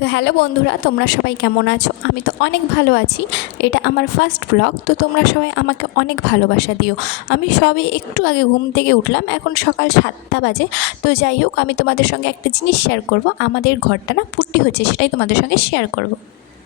তো হ্যালো বন্ধুরা, তোমরা সবাই কেমন আছো? আমি তো অনেক ভালো আছি। এটা আমার ফার্স্ট ব্লগ, তো তোমরা সবাই আমাকে অনেক ভালোবাসা দিও। আমি সবে একটু আগে ঘুম থেকে উঠলাম, এখন সকাল 7টা বাজে। তো যাই হোক, আমি তোমাদের সঙ্গে একটা জিনিস শেয়ার করব। আমাদের ঘরটা না পুট্টি হচ্ছে, সেটাই তোমাদের সঙ্গে শেয়ার করব।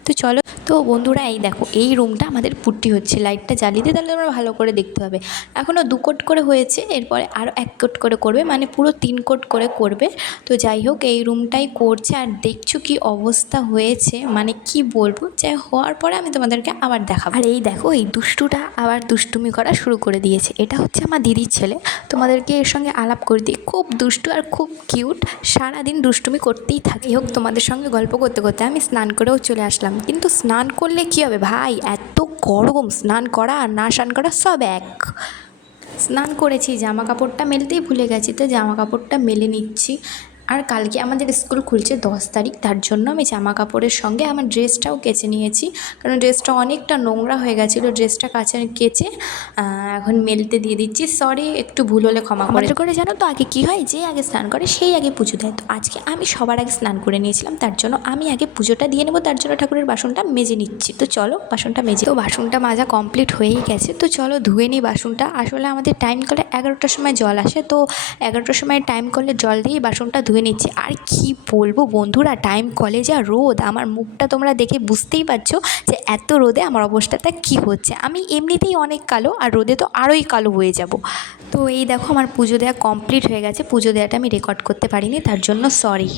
তো চলো। তো বন্ধুরা, এই দেখো, এই রুমটা আমাদের পুট্টি হচ্ছে। লাইটটা জ্বালিয়ে দিয়ে তাহলে তোমরা ভালো করে দেখতে হবে। এখনও 2 কোট করে হয়েছে, এরপরে আরও 1 কোট করে করবে, মানে পুরো 3 কোট করে করবে। তো যাই হোক, এই রুমটাই করছে। আর দেখছো কি অবস্থা হয়েছে, মানে কি বলবো, যাই হওয়ার পরে আমি তোমাদেরকে আবার দেখাবো। আর এই দেখো, এই দুষ্টুটা আবার দুষ্টুমি করা শুরু করে দিয়েছে। এটা হচ্ছে আমার দিদির ছেলে। তোমাদেরকে এর সঙ্গে আলাপ করে দিই, খুব দুষ্টু আর খুব কিউট। সারাদিন দুষ্টুমি করতেই থাকে। হোক, তোমাদের সঙ্গে গল্প করতে করতে আমি স্নান করেও চলে আসলাম। কিন্তু স্নান করলে কি হবে ভাই, এত গরম, স্নান করা আর না স্নান করা সব এক। স্নান করেছি, জামা কাপড়টা মেলতেই ভুলে গেছি, তো জামা কাপড়টা মেলে নিচ্ছি। আর কালকে আমাদের স্কুল খুলছে 10 তারিখ, তার জন্য আমি জামা কাপড়ের সঙ্গে আমার ড্রেসটাও কেচে নিয়েছি, কারণ ড্রেসটা অনেকটা নোংরা হয়ে গেছিলো। ড্রেসটা কেচে এখন মেলতে দিয়ে দিচ্ছি। সরি, একটু ভুল হলে ক্ষমা করে। জানো তো আগে কি হয়, যে আগে স্নান করে সেই আগে পুজো দেয়। তো আজকে আমি সবার আগে স্নান করে নিয়েছিলাম, তার জন্য আমি আগে পুজোটা দিয়ে নেবো। তার জন্য ঠাকুরের বাসনটা মেজে নিচ্ছি। তো চলো বাসনটা মেজে। তো বাসনটা মাজা কমপ্লিট হয়েই গেছে। তো চলো ধুয়ে নিই বাসনটা। আসলে আমাদের টাইম কলে 11টার সময় জল আসে, তো 11টার সময় টাইম কলে জল দিয়ে বাসনটা ধুয়ে নিচ্ছি। আর কি বলবো বন্ধুরা, টাইম কলে যা রোদ, আমার মুখটা তোমরা দেখে বুঝতেই পারছো যে এত রোদে আমার অবস্থাটা কি হচ্ছে। আমি এমনিতেই অনেক কালো, আর রোদে তো আরোই কালো হয়ে যাব। তো এই দেখো, আমার পুজো দেওয়া কমপ্লিট হয়ে গেছে। পুজো দেওয়াটা আমি রেকর্ড করতে পারিনি, তার জন্য সরি।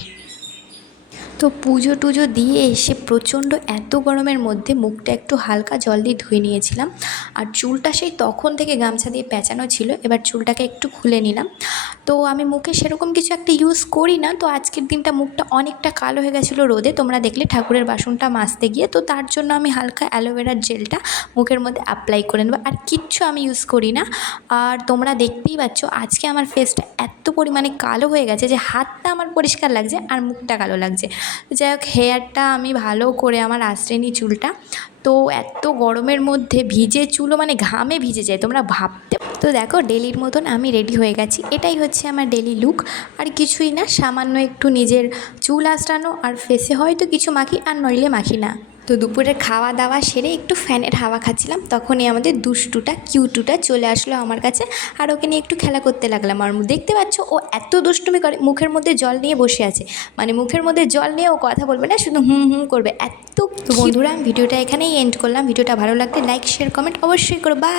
তো পুজো টুজো দিয়ে এসে প্রচণ্ড এত গরমের মধ্যে মুখটা একটু হালকা জল দিয়ে ধুয়ে নিয়েছিলাম। আর চুলটা সেই তখন থেকে গামছা দিয়ে পেঁচানো ছিল, এবার চুলটাকে একটু খুলে নিলাম। তো আমি মুখে সেরকম কিছু একটা ইউজ করি না, তো আজকের দিনটা মুখটা অনেকটা কালো হয়ে গেছিলো রোদে, তোমরা দেখলে ঠাকুরের বাসনটা মাজতে গিয়ে। তো তার জন্য আমি হালকা অ্যালোভেরার জেলটা মুখের মধ্যে অ্যাপ্লাই করে নেবো, আর কিচ্ছু আমি ইউজ করি না। আর তোমরা দেখতেই পাচ্ছ আজকে আমার ফেসটা এত পরিমাণে কালো হয়ে গেছে যে হাতটা আমার পরিষ্কার লাগছে আর মুখটা কালো লাগছে। যাই হোক, হেয়ারটা আমি ভালো করে আমার আঁচড়ে নিই চুলটা। তো এত গরমের মধ্যে ভিজে চুলও মানে ঘামে ভিজে যায়, তোমরা ভাবতে। তো দেখো, ডেলির মতন আমি রেডি হয়ে গেছি। এটাই হচ্ছে আমার ডেলি লুক। আর কিছুই না, সামান্য একটু নিজের চুল আঁচড়ানো আর ফেসে হয়তো কিছু মাখি, আর নইলে মাখি না। তো দুপুরের খাওয়া দাওয়া সেরে একটু ফ্যানের হাওয়া খাচ্ছিলাম, তখনই আমাদের দুষ্টুটা কিউটুটা চলে আসলো আমার কাছে। আর ওকে নিয়ে একটু খেলা করতে লাগলাম। আর দেখতে পাচ্ছ ও এত দুষ্টুমি করে, মুখের মধ্যে জল নিয়ে বসে আছে। মানে মুখের মধ্যে জল নিয়ে ও কথা বলবে না, শুধু হুম হুম করবে। এত। তো বন্ধুরা, ভিডিওটা এখানেই এন্ড করলাম। ভিডিওটা ভালো লাগলে লাইক শেয়ার কমেন্ট অবশ্যই করো। বাই।